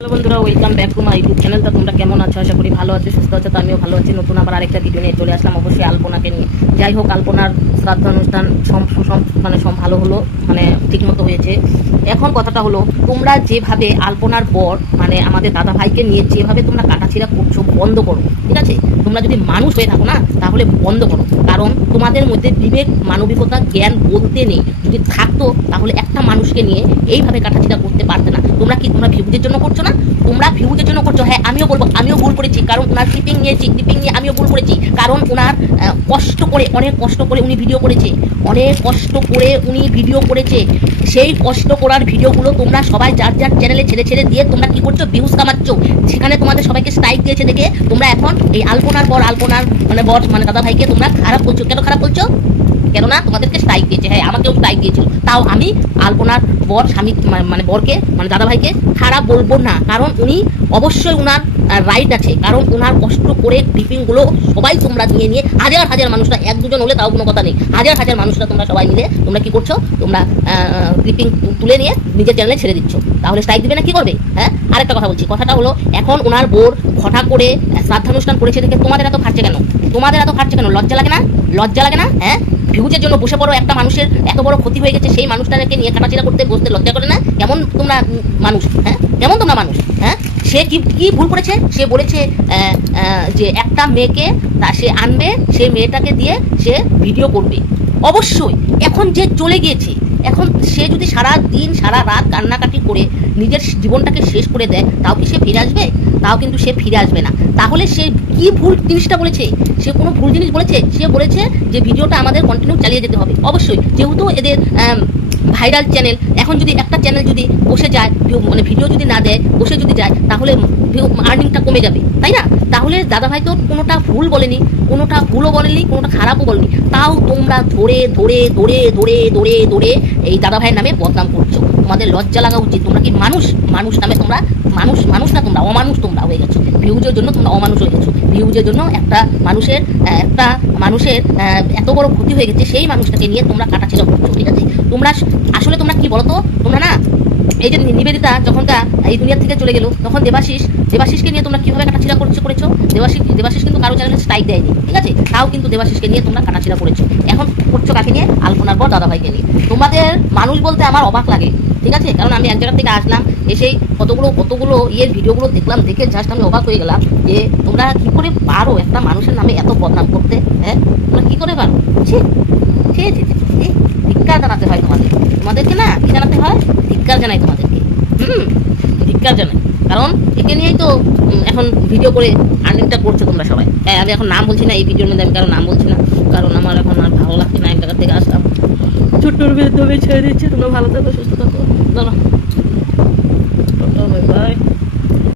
Hello বন্ধুরা welcome back to my YouTube channel তোমরা কেমন আছো? আশা করি ভালো আছো, সুস্থ আছো, তো আমিও ভালো আছি। নতুন আবার আরেকটা ভিডিও নিয়ে চলে আসলাম। অবশ্যই আলপনাকে নিয়ে। যাই হোক, আলপনার শ্রাদ্ধ অনুষ্ঠান মানে সম, ভালো হলো মানে ঠিকমতো হয়েছে। এখন কথাটা হলো, তোমরা যেভাবে আলপনার বর মানে আমাদের দাদা ভাইকে নিয়ে যেভাবে তোমরা কাটাছিড়া করছ, বন্ধ করো, ঠিক আছে? তোমরা যদি মানুষ হয়ে থাকো না, তাহলে বন্ধ করো। কারণ তোমাদের মধ্যে বিবেক, মানবিকতা, জ্ঞান বলতে নেই। যদি থাকতো, তাহলে একটা মানুষকে নিয়ে এইভাবে কাটাছিড়া করতে পারতে না। তোমরা কি তোমরা ভিউজের জন্য করছ না? তোমরা ভিউজের জন্য করছ? হ্যাঁ আমিও বলব, আমিও ভুল করেছি। কারণ ওনার ক্লিপিং নিয়েছি, ক্লিপিং নিয়ে আমিও ভুল করেছি। কারণ ওনার কষ্ট করে অনেক কষ্ট করে উনি ভিডিও করেছে। অনেক কষ্ট করে উনি ভিডিও করেছে। সেই কষ্ট করার ভিডিওগুলো তোমরা সবাই যার যার চ্যানেলে ছেড়ে ছেড়ে দিয়ে তোমরা কি করছ? ভিউজ কামাচ্ছ। সেখানে তোমাদের সবাইকে স্ট্রাইক দিয়েছে দেখে তোমরা এখন এই আলপনার পর, আলপনার মানে বর মানে দাদা ভাইকে তোমরা খারাপ করছ কেন খারাপ করছ কেননা তোমাদেরকে স্ট্রাইক দিয়েছে। হ্যাঁ আমাকেও স্ট্রাইক দিয়েছিল। তাও আমি আলপনার বর, স্বামী মানে বরকে মানে দাদা ভাইকে খারাপ বলব না। কারণ উনি অবশ্যই উনার রাইট আছে। কারণ উনার কষ্ট করে ক্লিপিংগুলো সবাই তোমরা নিয়ে নিয়ে হাজার হাজার মানুষরা এক দুজন হলে তাও কোনো কথা নেই। হাজার হাজার মানুষরা তোমরা সবাই মিলে তোমরা কি করছ? তোমরা ক্লিপিং তুলে নিয়ে নিজের চ্যানেলে ছেড়ে দিচ্ছ। তাহলে স্ট্রাইক দিবে না, কি করবে? হ্যাঁ? আরেকটা কথা বলছি। কথাটা হলো, এখন ওনার বোর ঘটা করে শ্রাদ্ধানুষ্ঠান করেছে দেখে তোমাদের এত ফাটছে কেন? তোমাদের এত ফাটছে কেন? লজ্জা লাগে না? লজ্জা লাগে না? হ্যাঁ? ভিউজের জন্য বসে পড়ো, একটা মানুষের এত বড় ক্ষতি হয়ে গেছে, সেই মানুষটাকে নিয়ে কাটাচিরা করতে বসতে লজ্জা করে না? কেমন তোমরা মানুষ হ্যাঁ? কেমন তোমরা মানুষ হ্যাঁ? সে কি কি ভুল করেছে? সে বলেছে যে একটা মেয়েকে তা সে আনবে, সে মেয়েটাকে দিয়ে সে ভিডিও করবে। অবশ্যই, এখন যে চলে গিয়েছে এখন সে যদি সারা দিন, সারা রাত কান্নাকাটি করে নিজের জীবনটাকে শেষ করে দেয়, তাও কি সে ফিরে আসবে? তাও কিন্তু সে ফিরে আসবে না। তাহলে সে কি ভুল জিনিসটা বলেছে? সে কোনো ভুল জিনিস বলেছে? সে বলেছে যে ভিডিওটা আমাদের কন্টিনিউ চালিয়ে যেতে হবে। অবশ্যই, যেহেতু এদের ভাইরাল চ্যানেল, এখন যদি একটা চ্যানেল যদি বসে যায় মানে ভিডিও যদি না দেয়, বসে যদি যায়, তাহলে আর্নিংটা কমে যাবে, তাই না? তাহলে দাদাভাই তো কোনোটা ভুল বলেনি, কোনোটা ভুলও বলেনি কোনোটা খারাপও বলেনি তাও তোমরা ধরে ধরে ধরে ধরে ধরে ধরে এই দাদাভাইয়ের নামে বদনাম করছ। তোমাদের লজ্জা লাগা উচিত। তোমরা কি মানুষ? মানুষ নামে তোমরা মানুষ মানুষ না তোমরা, অমানুষ তোমরা হয়ে গেছো। ভিউজের জন্য তোমরা অমানুষ হয়ে গেছো ভিউজের জন্য একটা মানুষের একটা মানুষের এত বড় ক্ষতি হয়ে গেছে, সেই মানুষটাকে নিয়ে তোমরা কাটাছিল করছ, ঠিক আছে? তোমরা আসলে তোমরা কি বলো তো তোমরা না এই যে নিবেদিতা যখনটা এই দুনিয়া থেকে চলে গেল তখন দেবাশিস দেবাশিসকে নিয়ে তোমরা কীভাবে কাটাছিড়া করছ করেছ দেবাশিস দেবাশিস কিন্তু কারও চ্যানেলে স্ট্রাইক দেয়নি ঠিক আছে তাও কিন্তু দেবাশিসকে নিয়ে তোমরা কাটাছিড়া করেছ এখন করছ কাকে নিয়ে আলপনার পর দাদাভাইকে নিয়ে তোমাদের মানুষ বলতে আমার অবাক লাগে ঠিক আছে কারণ আমি এক জায়গা থেকে আসলাম এসেই কতগুলো কতগুলো ইয়ের ভিডিওগুলো দেখলাম দেখে জাস্ট আমি অবাক হয়ে গেলাম যে তোমরা কি করে পারো একটা মানুষের নামে এত বদনাম করতে হ্যাঁ তোমরা কি করে পারো ঠিক ছি ছি, ছি, ধিক্কার জানাতে হয় তোমাদের তোমাদেরকে না কি জানাতে হয় ধিক্কার জানাই তোমাদেরকে। হুম ধিক্কার জানাই। কারণ একে নিয়েই তো এখন ভিডিও করে আর্নিংটা করছ তোমরা সবাই। হ্যাঁ আমি এখন নাম বলছি না এই ভিডিওর মধ্যে আমি কারও নাম বলছি না। কারণ আমার এখন আর ভালো লাগছে না এক জায়গা থেকে আসলাম। ছোট্টর বিরুদ্ধে ছেড়ে দিচ্ছে তোমরা ভালো থাকো সুস্থ থাকো। চলো